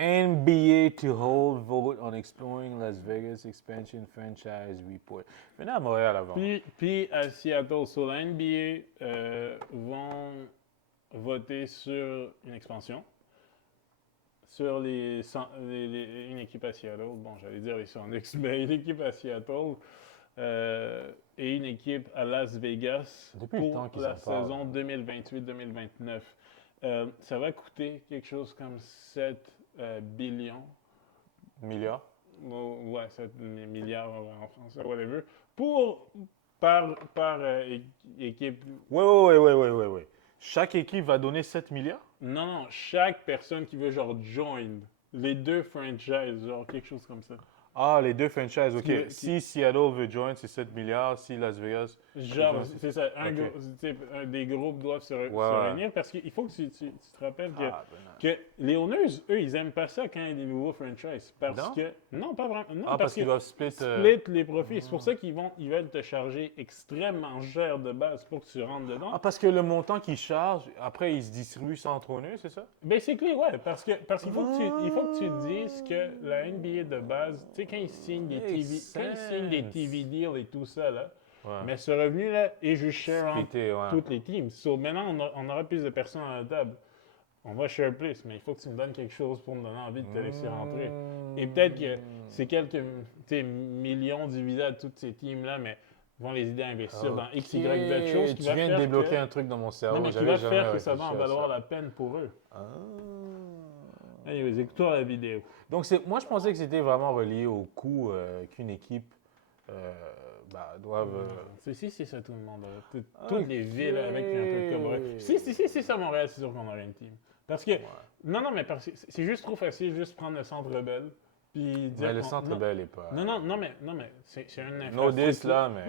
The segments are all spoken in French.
NBA to hold vote on exploring Las Vegas expansion franchise report. Venez à Montréal avant. Puis à Seattle, sur la NBA, vont voter sur une expansion. Sur une équipe à Seattle, bon, j'allais dire les Sonics, mais une équipe à Seattle et une équipe à Las Vegas Depuis le temps pour qu'ils la en parlent. saison 2028-2029. Ça va coûter quelque chose comme 7 billions. Milliards? Ouais, 7 milliards en français, whatever. Par équipe. Ouais. Chaque équipe va donner 7 milliards? Non, chaque personne qui veut genre join les deux franchises, genre quelque chose comme ça. Ah, les deux franchises, ok. Qui- Si Seattle veut join, c'est 7 milliards. Si Las Vegas. Genre, c'est ça. Ok. Des groupes doivent se Ouais. réunir parce qu'il faut que tu te rappelles Ah, ben non. que les owners, eux, ils aiment pas ça quand il y a des nouveaux franchises. Parce Non? que. Non, pas vraiment. Non, Ah, parce qu'ils que doivent split. split les profits. C'est pour ça ils veulent te charger extrêmement cher de base pour que tu rentres dedans. Ah, parce que le montant qu'ils chargent, après, ils se distribuent sans entre eux, c'est ça? Basically, ouais, parce qu'il faut il faut que tu te dises que la NBA de base, tu sais, quand ils signent des TV deals et tout ça, là, Ouais. mais ce revenu-là est juste cher entre Splitté, ouais. toutes les teams. So, maintenant, on aura plus de personnes à la table. On va share plus, mais il faut que tu me donnes quelque chose pour me donner envie de te laisser rentrer. Et peut-être que ces quelques millions divisés à toutes ces teams-là, mais vont les aider à investir dans X, Y, Z choses qui Tu va viens de faire débloquer que, un truc dans mon cerveau. non, mais qui J'avais va jamais faire que ça va en réfléchi à valoir ça. la peine pour eux. Ah. Anyways, écoute-toi la vidéo. Donc, moi, je pensais que c'était vraiment relié au coût qu'une équipe doive. Si, c'est ça tout le monde. Toutes les villes avec un truc comme Montréal. Si, c'est ça Montréal, c'est sûr qu'on aurait une team. Parce que, non, mais c'est juste trop facile, juste prendre le centre Bell. Puis dire Mais le centre Bell est pas. Non, mais c'est une No diss, là, mais.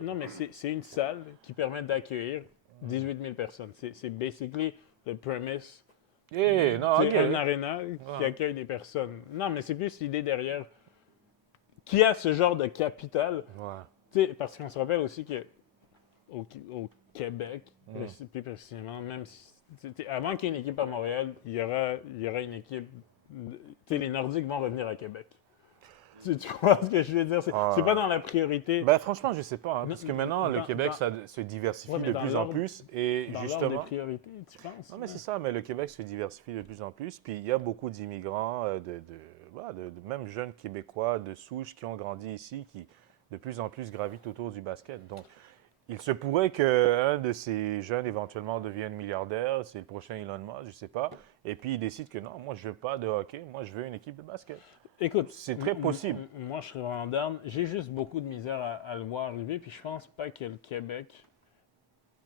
Non, mais c'est une salle qui permet d'accueillir 18 000 personnes. C'est basically le premise. Non, C'est ok. un aréna qui accueille des personnes. Non, mais c'est plus l'idée derrière qui a ce genre de capital. Ouais. Tu sais, parce qu'on se rappelle aussi que au Québec, plus précisément, même si, avant qu'il y ait une équipe à Montréal, il y aura une équipe. Tu sais, les Nordiques vont revenir à Québec. Tu vois ce que je veux dire? C'est pas dans la priorité. Ben, franchement, je sais pas. Parce que maintenant, le dans- Québec, dans- ça se diversifie Ouais, mais de dans plus en l'ordre- plus. Et dans l'ordre justement. des priorités, tu penses? Non, mais c'est ça, mais le Québec se diversifie de plus en plus. Puis il y a beaucoup d'immigrants, de même jeunes Québécois de souche qui ont grandi ici, qui de plus en plus gravitent autour du basket. Donc, il se pourrait qu'un de ces jeunes éventuellement devienne milliardaire, c'est le prochain Elon Musk, je ne sais pas. Et puis il décide que non, moi je veux pas de hockey, moi je veux une équipe de basket. Écoute, C'est très possible. Moi, je serais vraiment down. J'ai juste beaucoup de misère à le voir arriver, puis je pense pas que le Québec.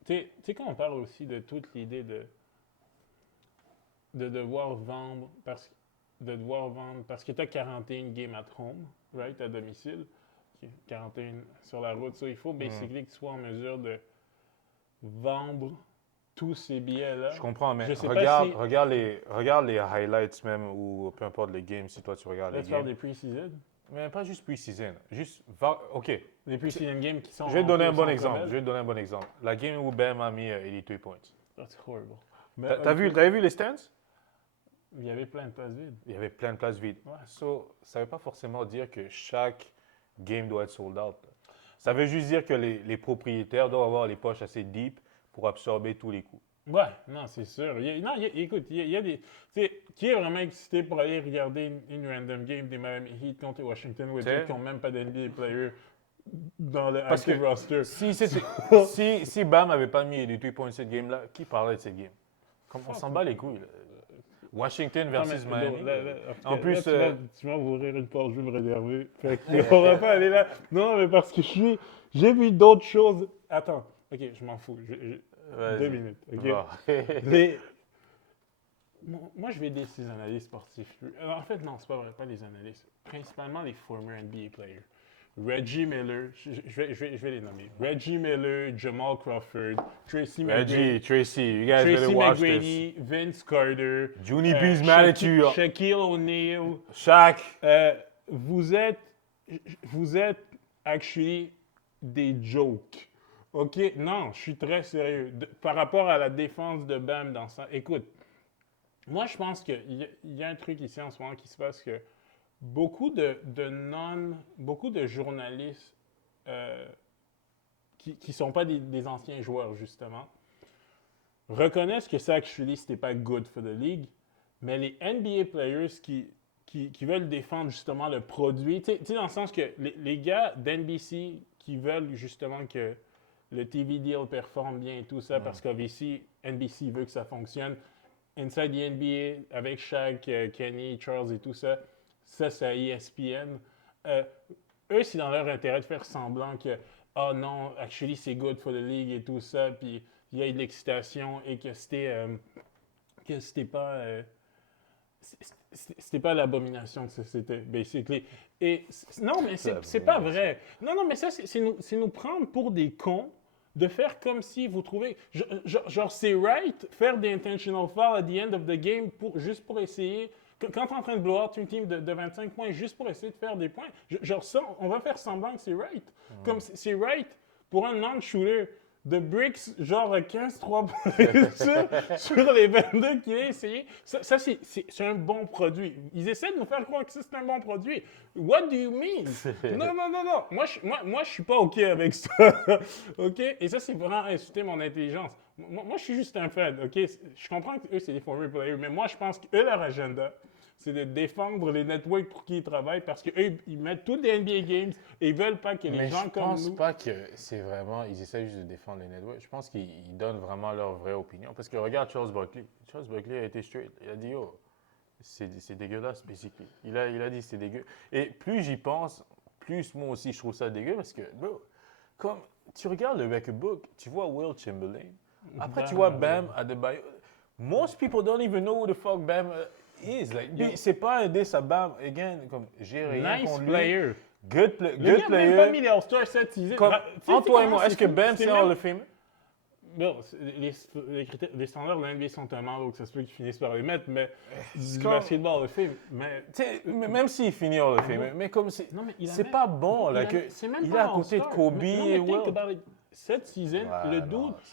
Tu sais, quand on parle aussi de toute l'idée de devoir vendre parce que tu as 41 games at home, right, à domicile, 41 sur la route. So, il faut basically que tu sois en mesure de vendre tous ces billets-là. Je comprends, mais Je sais regarde, pas si- regarde les highlights même, ou peu importe les games, si toi tu regardes Là, les tu parles games. des pre-season. Mais pas juste pre-season, juste, OK, Les pre-season games qui sont. je vais te donner un bon rentrés au exemple. Centre Je vais te donner un bon exemple. La game où Bam a mis 83 points. Bell. That's horrible. T'avais vu les stands? Il y avait plein de places vides. Il y avait plein de places vides. Ouais. So, ça ne veut pas forcément dire que chaque game doit être sold out. Ça veut juste dire que les propriétaires doivent avoir les poches assez deep pour absorber tous les coups. Ouais, non, c'est sûr. Écoute, il y a des. Tu sais, qui est vraiment excité pour aller regarder une random game des Miami Heat contre les Washington Wizards qui n'ont même pas d'NBA player dans le Parce active que roster? si Bam n'avait pas mis les 3 points de cette game-là, qui parlait de cette game? Comme on s'en bat les couilles. Là. Washington versus Miami. En plus, tu vas ouvrir une porte, je vais me réserver. Fait qu'on va pas aller là. Non, mais parce que j'ai vu d'autres choses. Attends, ok, je m'en fous. 2 minutes. Ok. Bon. Moi, je vais aider ces analystes sportifs. En fait, non, c'est pas vrai, pas les analystes. Principalement les former NBA players. Reggie Miller, je vais les nommer. Reggie Miller, Jamal Crawford, Tracy McGrady, Tracy, you guys better watch this. Vince Carter, Juni B's mad at you. Shaquille O'Neal. Shaq. Vous êtes actually des jokes. OK? Non, je suis très sérieux. Par rapport à la défense de Bam dans ça. Écoute, Moi, je pense qu'il y a un truc ici en ce moment qui se passe que beaucoup de journalistes qui ne sont pas des anciens joueurs, justement, reconnaissent que ça, actually, c'était pas good for the league, mais les NBA players qui veulent défendre justement le produit, tu sais, dans le sens que les gars d'NBC qui veulent justement que le TV deal performe bien et tout ça, parce qu'NBC veut que ça fonctionne. Inside the NBA, avec Shaq, Kenny, Charles et tout ça, ça, c'est à ESPN. Euh, eux, c'est dans leur intérêt de faire semblant que, oh non, actually, c'est good for the league et tout ça, puis il y a de l'excitation et que c'était pas. C'était pas l'abomination que c'était, basically. Et non, mais c'est pas vrai. Non, non, mais ça, c'est nous prendre pour des cons de faire comme si vous trouvez. Genre, c'est right, faire des intentional fouls at the end of the game juste pour essayer. Quand tu es en train de blow out une team de 25 points juste pour essayer de faire des points, genre ça, on va faire semblant que c'est right. Comme c'est right pour un non-shooter de bricks, genre 15-3 points sur les 22 qu'il a essayé. Ça c'est un bon produit. Ils essaient de nous faire croire que c'est un bon produit. What do you mean? Non, non, non, non. Moi, je suis pas OK avec ça. OK? Et ça, c'est vraiment insulter mon intelligence. Moi, je suis juste un fan. OK? Je comprends qu'eux, c'est des former players, mais moi, je pense qu'eux, leur agenda, c'est de défendre les networks pour qui ils travaillent parce qu'eux, ils mettent tous des NBA games et ils veulent pas que les gens comme nous... je pense pas que c'est vraiment... Ils essaient juste de défendre les networks. Je pense qu'ils donnent vraiment leur vraie opinion. Parce que regarde Charles Barkley. Charles Barkley a été straight. Il a dit, oh, c'est dégueulasse, basically. Il a dit, c'est dégueu. Et plus j'y pense, plus moi aussi, je trouve ça dégueu parce que, bro, comme tu regardes le record book, tu vois Will Chamberlain. Après, tu vois Bam Adebayo. Most people don't even know who the fuck Bam is. Like, c'est pas un diss à Bam. Again, comme j'ai rien Nice contre lui. Player. Good Le player. gars n'a même pas mis les All-Stars cette saison. Entre toi et moi, est-ce que Bam c'est Hall of Famer? Bon, les standards de l'NBA sont tellement hauts que ça se peut qu'ils finissent par les mettre, mais du basketball Hall of Fame. Mais même s'il finit Hall of Famer, mais comme c'est pas bon là que il est à côté de Kobe et Will. Cette saison,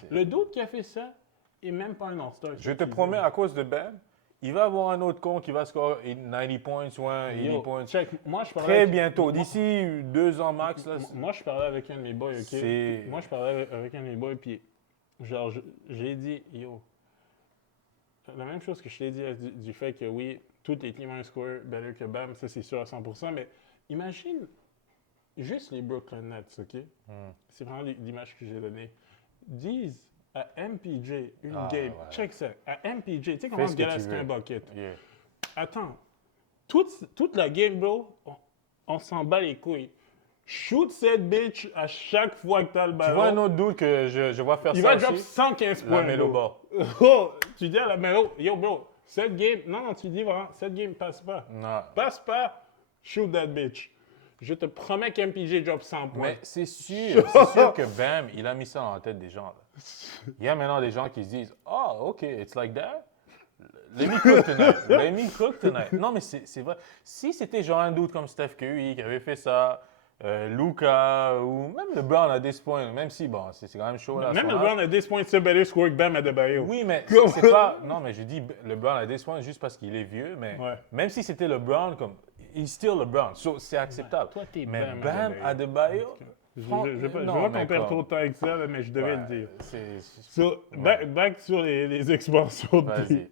le dude qui a fait ça est même pas un All-Star. Je te promets, à cause de Bam, il va avoir un autre con qui va scorer 90 points ou 80 points. Check. Moi, je très bientôt, d'ici 2 ans max. Là, moi, je parlais avec un de mes boys, OK? Moi, je parlais avec un de mes boys, puis genre, j'ai dit, yo, la même chose que je t'ai dit du fait que oui, toutes les teams ont un score better que Bam, ça c'est sûr à 100%, mais imagine juste les Brooklyn Nets, OK? C'est vraiment l'image que j'ai donnée. Disent à MPJ une game, check ça, à MPJ, tu sais comment ce gars-là c'est un bucket. Yeah. Attends, toute la game, bro, on s'en bat les couilles. Shoot cette bitch à chaque fois que t'as le ballon. Tu vois un autre doute que je vois faire il ça va drop 115 points. La Melo Ball. Oh, tu dis à la Melo, yo bro, cette game, non, tu dis vraiment, cette game passe pas. Non. Passe pas, shoot that bitch. Je te promets qu'MPJ drop 100 points. Mais c'est sûr que Bam, il a mis ça dans la tête des gens. Là. Il y a maintenant des gens qui se disent, oh, OK, it's like that. Let me cook tonight. Let me cook tonight. Non, mais c'est vrai. Si c'était genre un doute comme Steph Curry qui avait fait ça, Luka ou même LeBron à this point, même si, bon, c'est quand même chaud là. Même LeBron à this point, c'est better score que Bam Adebayo. Oui, mais c'est pas... Non, mais je dis LeBron à this point juste parce qu'il est vieux, mais même si c'était LeBron, comme... He's still LeBron, so c'est acceptable. Toi, t'es mais Bam Adebayo... Je vois qu'on perd trop de temps avec ça, mais je devais le dire. So, back sur les expansions de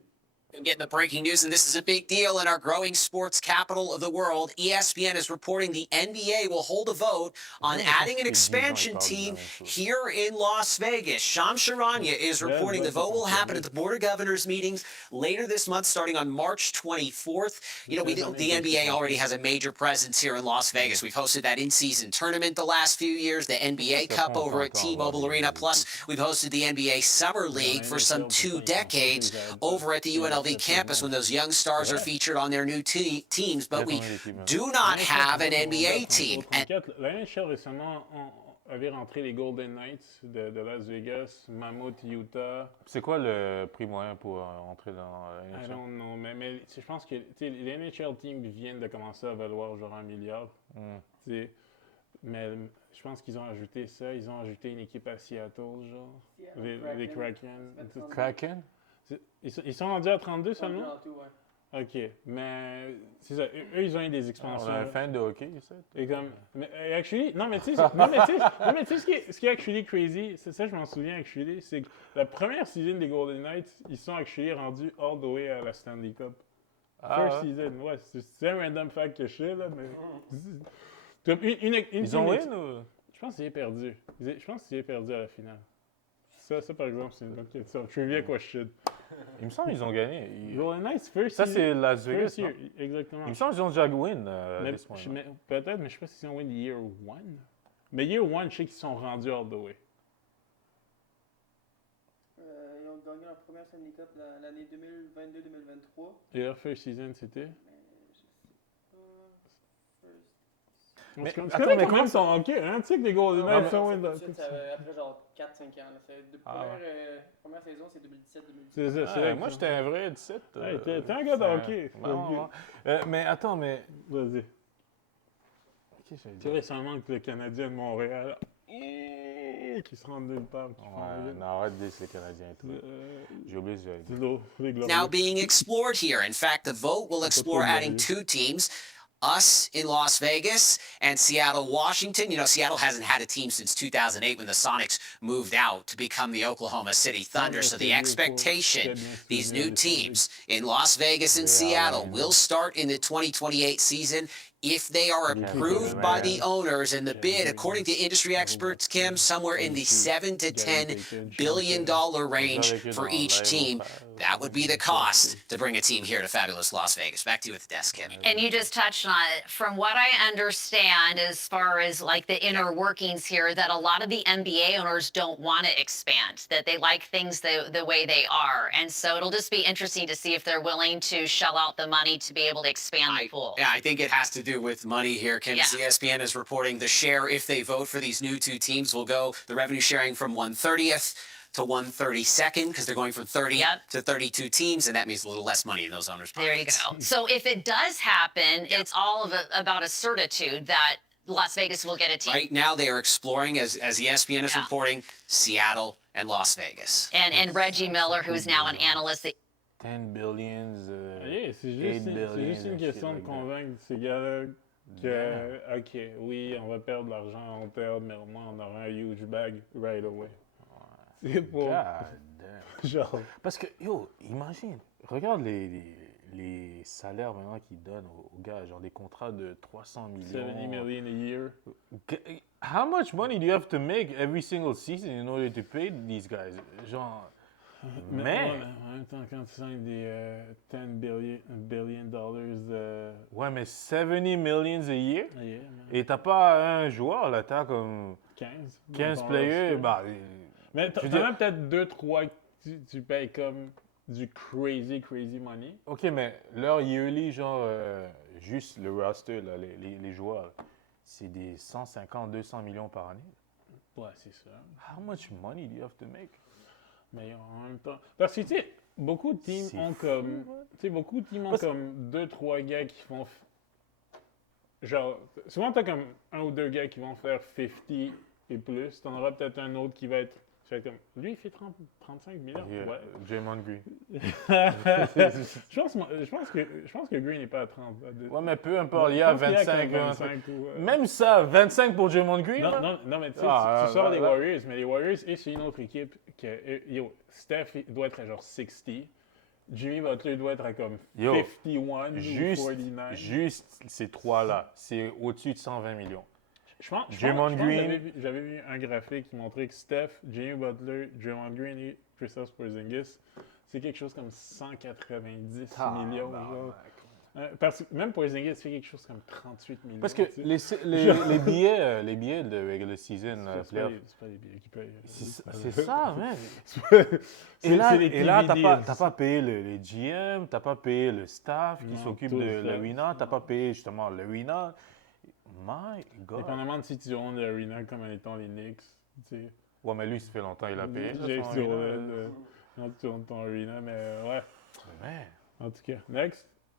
I'm getting the breaking news, and this is a big deal in our growing sports capital of the world. ESPN is reporting the NBA will hold a vote on adding an expansion team here in Las Vegas. Shams Charania is reporting the vote will happen at the Board of Governors meetings later this month, starting on March 24th. You know, the NBA already has a major presence here in Las Vegas. We've hosted that in-season tournament the last few years, the NBA Cup over at T-Mobile Arena. Plus, we've hosted the NBA Summer League for some 2 decades over at the UNLV campus when those young stars are featured on their new teams, but we do not have an NBA team. La NHL récemment avait rentré les Golden Knights de Las Vegas, Mammoth, Utah. C'est quoi le prix moyen pour entrer dans la NHL? I don't know, mais je pense que les NHL teams viennent de commencer à valoir genre 1 milliard. Mais je pense qu'ils ont ajouté ça, ils ont ajouté une équipe à Seattle, genre. Les Kraken. Kraken? Ils sont rendus à 32 32 seulement? en tout, ouais. OK, mais c'est ça. Eux, ils ont eu des On expansions. a un fan de hockey, ça. Et comme, mais, actually, non, mais tu sais, non, mais tu sais ce qui est actually crazy, c'est ça, je m'en souviens, actually, c'est que la première saison des Golden Knights, ils sont actually rendus all the way à la Stanley Cup. First season, ouais, c'est un random fact que je sais, là, mais. Comme Ils ont win ou? Je pense qu'ils ont perdu. Je pense qu'ils ont perdu à la finale. Ça, par exemple, c'est une bonne question. Trivia question. Il me semble qu'ils ont gagné. Golden Knights, first Ça, season. c'est Las Vegas. First year, Non? exactement. Il me semble qu'ils ont déjà win Mais, this point. peut-être, mais je sais pas s'ils ont win year one. Mais year one, je sais qu'ils sont rendus all the way. Ils ont gagné leur première Stanley Cup l'année 2022-2023. Et leur first season, c'était? Mais tu attends, connais mais quand même son hockey, hein? Tu sais que les Golden Ouais, Knights sont win dans Ensuite, après genre 4-5 ans. Là. Première saison, c'est 2017-2018. C'est ça, c'est Ah, là moi, que- j'étais un vrai 17. Hey, t'es un gars de hockey. Non, mais attends, mais. Vas-y. Qu'est-ce que j'allais C'est dire? vrai, ça manque le Canadien de Montréal. Qui se rendent nulle part. Qui font Ouais, rien. non, arrête de dire c'est les Canadiens et tout. J'ai oublié ce que j'allais dire. C'est l'eau, les Glorieux. Now being explored here. In fact, the vote will explore adding two teams. Us in Las Vegas and Seattle, Washington. You know, Seattle hasn't had a team since 2008 when the Sonics moved out to become the Oklahoma City Thunder. So the expectation, these new teams in Las Vegas and Seattle will start in the 2028 season if they are approved by the owners. And the bid, according to industry experts, Kim, somewhere in the $7 to $10 billion range for each team. That would be the cost to bring a team here to fabulous Las Vegas. Back to you with the desk, Kim. And you just touched on it. From what I understand, as far as like the inner workings here, that a lot of the NBA owners don't want to expand, that they like things the way they are. And so it'll just be interesting to see if they're willing to shell out the money to be able to expand the pool. Yeah, I think it has to do with money here, Kim. Yeah. ESPN is reporting the share, if they vote for these new two teams, will go the revenue sharing from 1/30th to 1/32nd because they're going from 30 to 32 teams, and that means a little less money in those owners' There you pockets. go. So if it does happen, it's all about a certitude that Las Vegas will get a team. Right now, they are exploring, as ESPN is Yeah. reporting, Seattle and Las Vegas. And Reggie Miller, who's now an analyst at 10 billions. Yeah, c'est 8 juste, billion, une shit question de like that. convaincre ces gars-là que, OK, oui, on va perdre de l'argent à long terme, mais au moins on aura un huge bag right away. C'est pour. God damn. Genre. Parce que, yo, imagine, regarde les salaires maintenant qu'ils donnent aux gars, genre des contrats de 300 millions. 70 million a year. How much money do you have to make every single season in order to pay these guys? Genre, Mais man. ouais, en même temps, quand tu signes des 10 billion dollars de. Ouais, mais 70 millions a year? Yeah, man. Et t'as pas un joueur, là, t'as comme 15. 15 dans ton players, roster. bah... Mais je veux t'en dire- as peut-être 2-3 que tu payes comme du crazy money. OK, mais leur yearly, genre, juste le roster, là, les joueurs, c'est des 150, 200 millions par année. Ouais, c'est ça. How much money do you have to make? Mais en même temps. Parce que, tu sais, beaucoup de teams C'est ont fou, comme. Tu sais, beaucoup de teams ont Parce- comme 2-3 gars qui font. Genre, souvent, t'as comme 1 ou 2 gars qui vont faire 50 et plus. T'en auras peut-être un autre qui va être. Comme, lui, il fait 35 millions. Yeah, Ouais. Draymond Green. je pense que Green n'est pas à 30. Ouais, mais peu importe, il y a Je pense qu'il 25, comme 25. ou, Même ça, 25 pour Draymond Green? Non, là? non, mais tu sais, Ah, tu sors des là. Warriors, mais les Warriors, et c'est une autre équipe que, yo, Steph il doit être à genre 60. Jimmy Butler doit être à comme Yo, 51 ou Juste, 49. juste ces trois-là, c'est au-dessus de 120 millions. Je pense Draymond Green. j'avais vu un graphique qui montrait que Steph, Jimmy Butler, Draymond Green et Kristaps Porzingis, c'est quelque chose comme 190 millions. Genre. Parce que même Porzingis fait quelque chose comme 38 millions. Parce que tu sais. les billets de regular season playoff, c'est pas les billets qui payent. c'est ça, man. C'est Et là, les t'as pas payé les GM, t'as pas payé le staff qui Non, s'occupe tout de ça. l'arena, t'as pas payé justement l'arena. My God. Dépendamment de si tu owns l'arena comme en étant les Knicks. Tu sais. Ouais, mais lui, ça fait longtemps qu'il a payé. là, J'ai son sur arena. quand tu owns ton arena, mais ouais. Man. En tout cas, next.